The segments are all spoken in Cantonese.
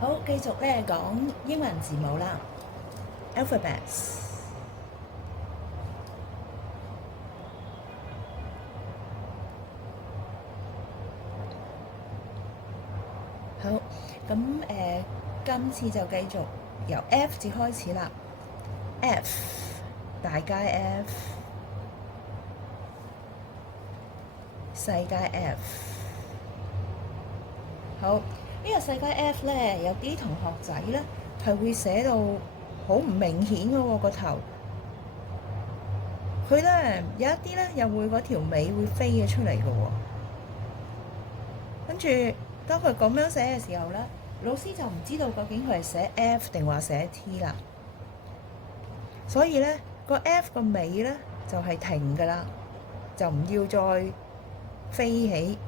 好，繼續咧講英文字母啦，alphabets。好，咁今次就繼續由 F 字開始啦。F，大街 F，細街 F。好，呢個細街 F 咧，有啲同學仔咧係會寫到好唔明顯嘅喎個頭。佢咧有一啲咧又會嗰條尾會飛咗出嚟嘅喎。跟住當佢咁樣寫嘅時候咧，老師就唔知道究竟佢係寫 F 定話寫 T 啦。所以咧個 F 個尾咧就係停㗎啦，就唔要再飛起。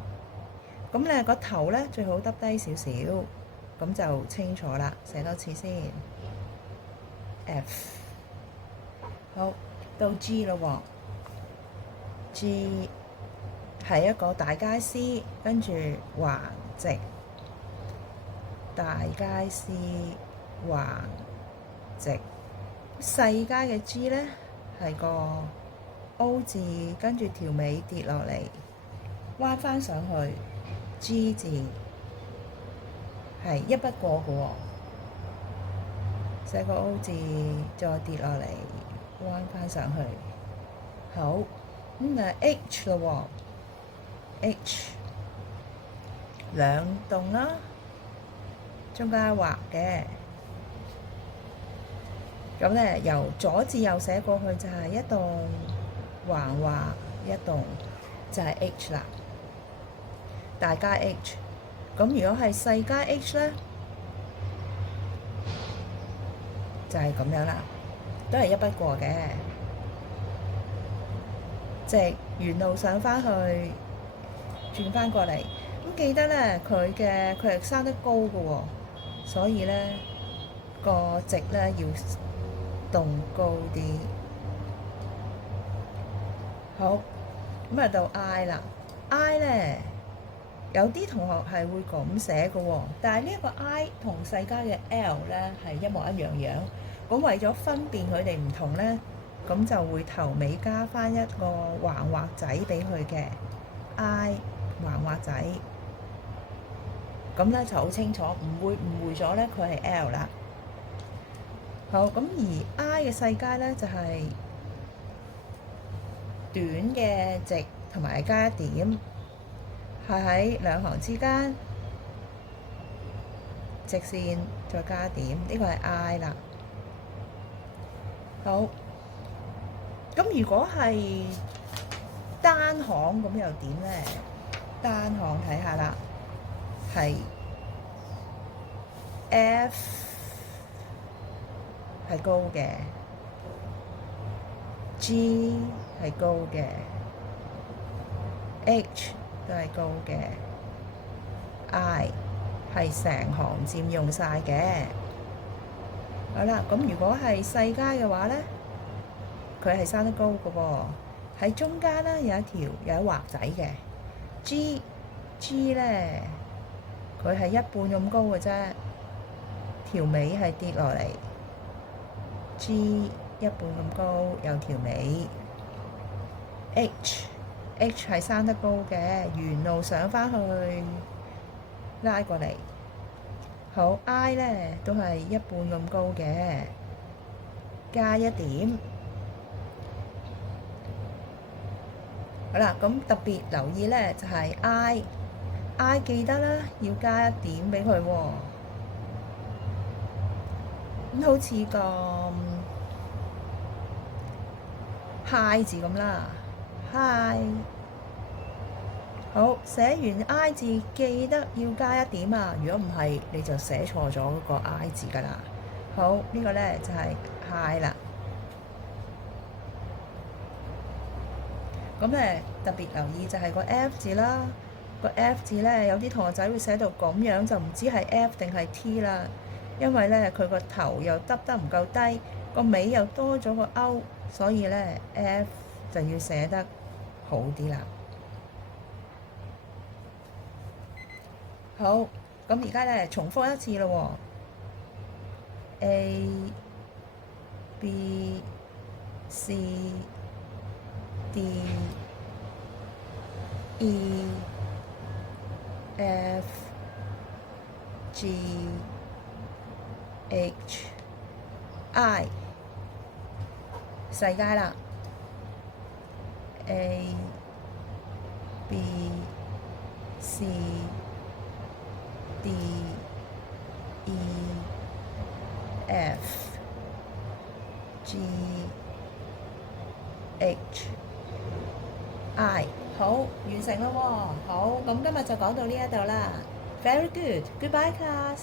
咁咧個頭咧最好耷低少少，咁就清楚啦。寫多次先 F。好，到 G 咯喎。G 係一個大街 C，跟住橫直大街 C 橫直。細街嘅 G 呢係個 O 字，跟住條尾跌落嚟，彎翻上去 G 字係一筆過嘅喎。寫個 O 字再跌落嚟，彎翻上去。好，咁H 咯喎。H 兩棟啦，中間畫嘅。咁咧由左至右寫過去就係一棟橫畫一棟，就係 H 啦。大街 H。咁如果係細街 H 咧，就係咁樣啦，都係一筆過嘅。直沿路上翻去，轉翻過嚟。咁記得咧，佢係生得高嘅喎，所以咧個直咧要棟高啲。好，咁啊到 I 啦。I 咧有啲同學係會咁寫嘅喎，但係呢一個 I 同細家嘅 L 咧係一模一樣樣。咁為咗分辨佢哋唔同咧，咁就會頭尾加翻一個橫畫仔俾佢嘅 I 橫畫仔。咁咧就好清楚，唔會誤會咗咧佢係 L 啦。好，咁而 I 嘅細街咧就係短嘅直同埋加一點，係喺兩行之間直線再加點，呢個係 I 啦。好，咁如果係單行咁又點咧？單行睇下啦，係 F 係高嘅，G 係高嘅，H 都係高嘅 ，I 係成行佔用晒嘅。好啦，咁如果係細街嘅話咧，佢係生得高嘅喎。喺中間咧有一畫仔嘅 G 咧，佢係一半咁高嘅啫，條尾係跌落嚟。G 一半咁高，有條尾。H 係生得高嘅，沿路上返去拉過嚟。好 I 咧都係一半咁高嘅，加一點。好啦，咁特別留意咧就係 I 記得啦，要加一點俾佢喎。咁好似個Hi 字咁啦 ，Hi。好，寫完 I 字記得要加一點啊！如果唔係，你就寫錯咗嗰個 I 字㗎啦。好，呢個咧就係 Hi 啦。咁特別留意就係個 F 字啦。個 F 字咧有啲同學仔會寫到咁樣，就唔知係 F 定係 T 啦。因為咧佢個頭又耷得唔夠低，個尾又多咗個 O，所以咧 F 就要寫得好啲啦。好，咁咁而家咧重複一次咯喎，A B C D E F G H I 世界啦，A B C D E F G H I 好，完成啦喎，好，咁今日就講到呢一度啦。Very good，goodbye class。